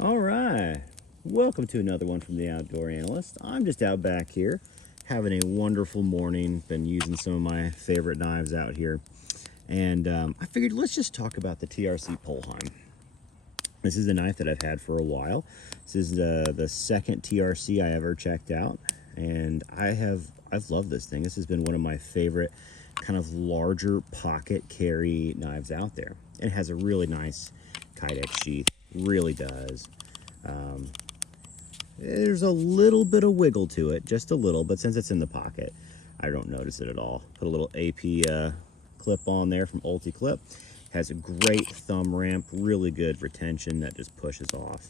All right, welcome to another one from the Outdoor Analyst. I'm just out back here having a wonderful morning. Been using some of my favorite knives out here, and I figured let's just talk about the TRC Polheim. This is a knife that I've had for a while. This is the second TRC I ever checked out, and I've loved this thing. This has been one of my favorite kind of larger pocket carry knives out there. It has a really nice Kydex sheath, really does. There's a little bit of wiggle to it, just a little, but since it's in the pocket, I don't notice it at all. Put a little AP clip on there from Ulti-Clip. Has a great thumb ramp, really good retention that just pushes off.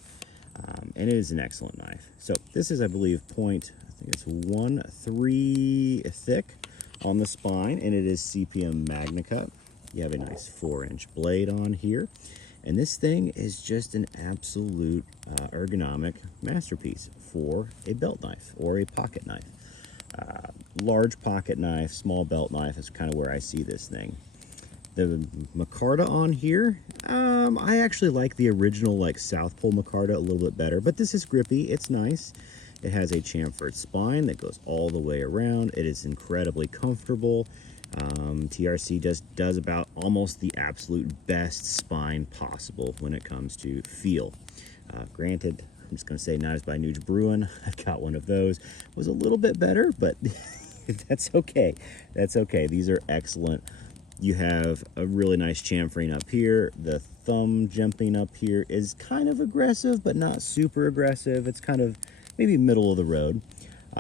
And it is an excellent knife. So this is, I believe, I think it's 1.3 thick on the spine, and it is CPM MagnaCut. You have a nice 4-inch blade on here. And this thing is just an absolute ergonomic masterpiece for a belt knife or a pocket knife. Large pocket knife, small belt knife is kind of where I see this thing. The micarta on here, I actually like the original South Pole micarta a little bit better, but this is grippy, it's nice. It has a chamfered spine that goes all the way around. It is incredibly comfortable. TRC does about almost the absolute best spine possible when it comes to feel. Granted, I'm just going to say Knives by Nuge Bruin. I've got one of those. Was a little bit better, but that's okay. That's okay. These are excellent. You have a really nice chamfering up here. The thumb jumping up here is kind of aggressive, but not super aggressive. It's kind of maybe middle of the road.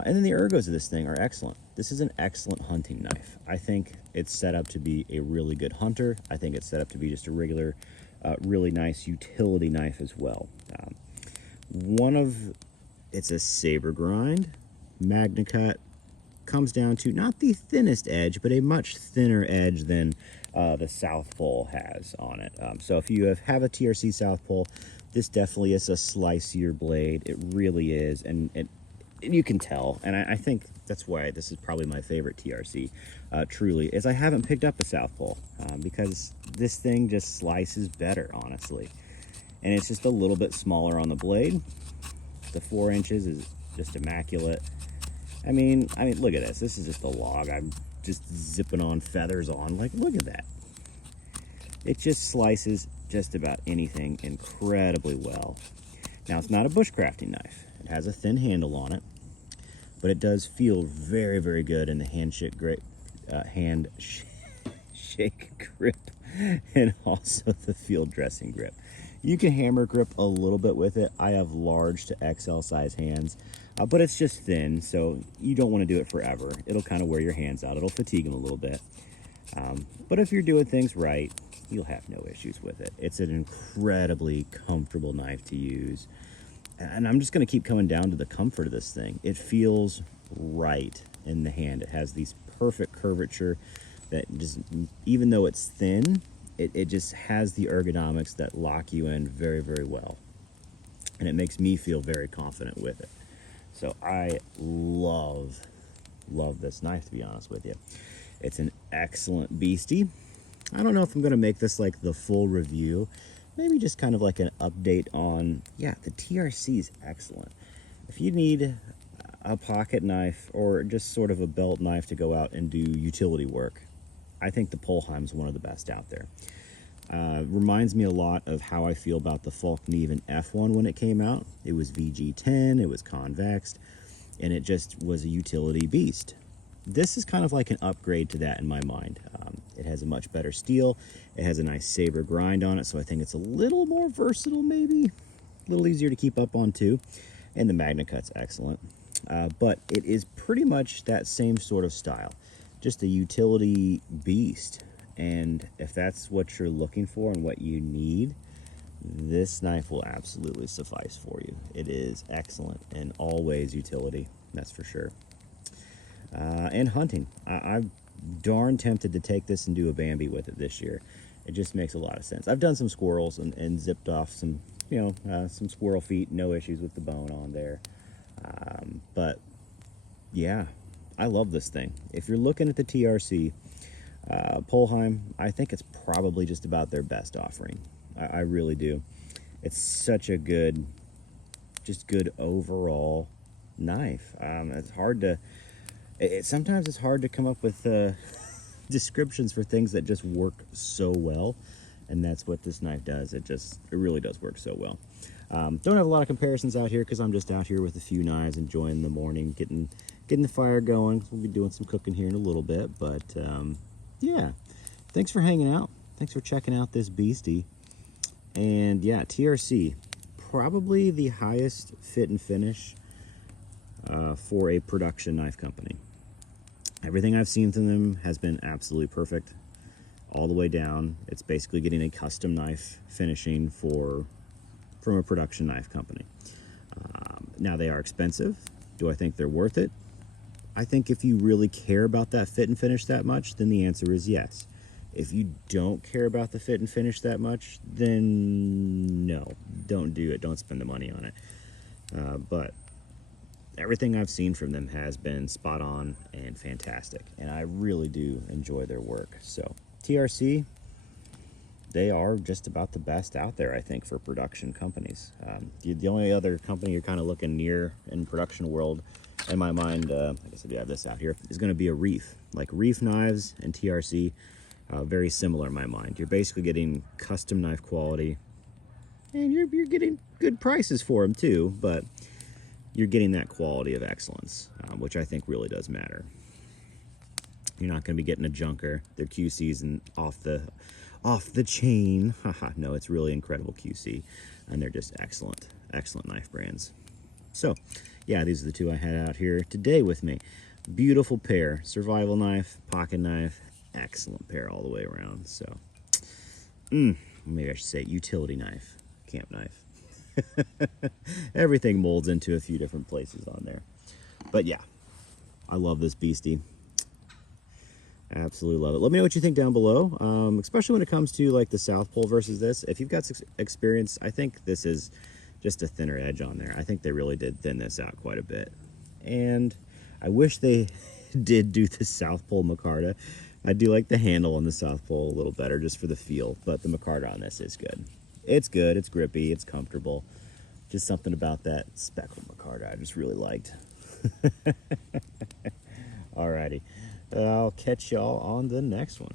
And then the ergos of this thing are excellent. This is an excellent hunting knife. I think it's set up to be a really good hunter. I think it's set up to be just a regular, really nice utility knife as well. It's a saber grind, MagnaCut. Comes down to not the thinnest edge, but a much thinner edge than the South Pole has on it. So if you have a TRC South Pole, this definitely is a slicier blade. It really is, and you can tell. And I think that's why this is probably my favorite TRC, truly, is I haven't picked up a South Pole because this thing just slices better, honestly. And it's just a little bit smaller on the blade. The 4 inches is just immaculate. I mean, look at this. This is just a log. I'm just zipping on feathers on. Like, look at that. It just slices just about anything incredibly well. Now, it's not a bushcrafting knife. It has a thin handle on it, but it does feel very, very good in the handshake grip, and also the field dressing grip. You can hammer grip a little bit with it. I have large to XL size hands, but it's just thin, so you don't want to do it forever. It'll kind of wear your hands out. It'll fatigue them a little bit. But if you're doing things right, you'll have no issues with it. It's an incredibly comfortable knife to use. And I'm just going to keep coming down to the comfort of this thing. It feels right in the hand. It has these perfect curvature that just, even though it's thin, it just has the ergonomics that lock you in very, very well. And it makes me feel very confident with it. So I love this knife, to be honest with you. It's an excellent beastie. I don't know if I'm going to make this like the full review. Maybe just kind of like an update on, yeah, the TRC is excellent. If you need a pocket knife or just sort of a belt knife to go out and do utility work, I think the Polheim is one of the best out there. Reminds me a lot of how I feel about the Falkneven F1 when it came out. It was VG10, it was convexed, and it just was a utility beast. This is kind of like an upgrade to that in my mind. It has a much better steel. It has a nice saber grind on it, so I think it's a little more versatile, maybe. A little easier to keep up on too. And the MagnaCut's excellent. But it is pretty much that same sort of style. Just a utility beast. And if that's what you're looking for and what you need, this knife will absolutely suffice for you. It is excellent and always utility, that's for sure. And hunting. I'm darn tempted to take this and do a Bambi with it this year. It just makes a lot of sense. I've done some squirrels and zipped off some, some squirrel feet, no issues with the bone on there. But yeah, I love this thing. If you're looking at the TRC Polheim, I think it's probably just about their best offering. I really do. It's such a good, just good overall knife. It's hard to, sometimes it's hard to come up with descriptions for things that just work so well, and that's what this knife does. It really does work so well. Don't have a lot of comparisons out here because I'm just out here with a few knives, enjoying the morning, getting the fire going. We'll be doing some cooking here in a little bit, but yeah, thanks for hanging out. Thanks for checking out this beastie. And yeah, TRC, probably the highest fit and finish for a production knife company. Everything I've seen from them has been absolutely perfect all the way down. It's basically getting a custom knife finishing from a production knife company. Now, they are expensive. Do I think they're worth it? I think if you really care about that fit and finish that much, then the answer is yes. If you don't care about the fit and finish that much, then no, don't do it. Don't spend the money on it. But everything I've seen from them has been spot on and fantastic, and I really do enjoy their work. So TRC, they are just about the best out there, I think, for production companies. The only other company you're kind of looking near in production world, in my mind, I guess if you have this out here, is going to be a Reef. Like Reef knives and TRC, very similar in my mind. You're basically getting custom knife quality, and you're getting good prices for them too, but you're getting that quality of excellence, which I think really does matter. You're not going to be getting a junker. Their QC's and off the chain. No, it's really incredible QC, and they're just excellent knife brands. So yeah, these are the two I had out here today with me. Beautiful pair, survival knife, pocket knife, excellent pair all the way around. So maybe I should say utility knife, camp knife. Everything molds into a few different places on there. But yeah, I love this beastie. Absolutely love it. Let me know what you think down below, especially when it comes to like the South Pole versus this. If you've got experience, I think this is just a thinner edge on there. I think they really did thin this out quite a bit. And I wish they did do the South Pole micarta. I do like the handle on the South Pole a little better just for the feel, but the micarta on this is good. It's good, it's grippy, it's comfortable. Just something about that speckled micarta I just really liked. Alrighty, I'll catch y'all on the next one.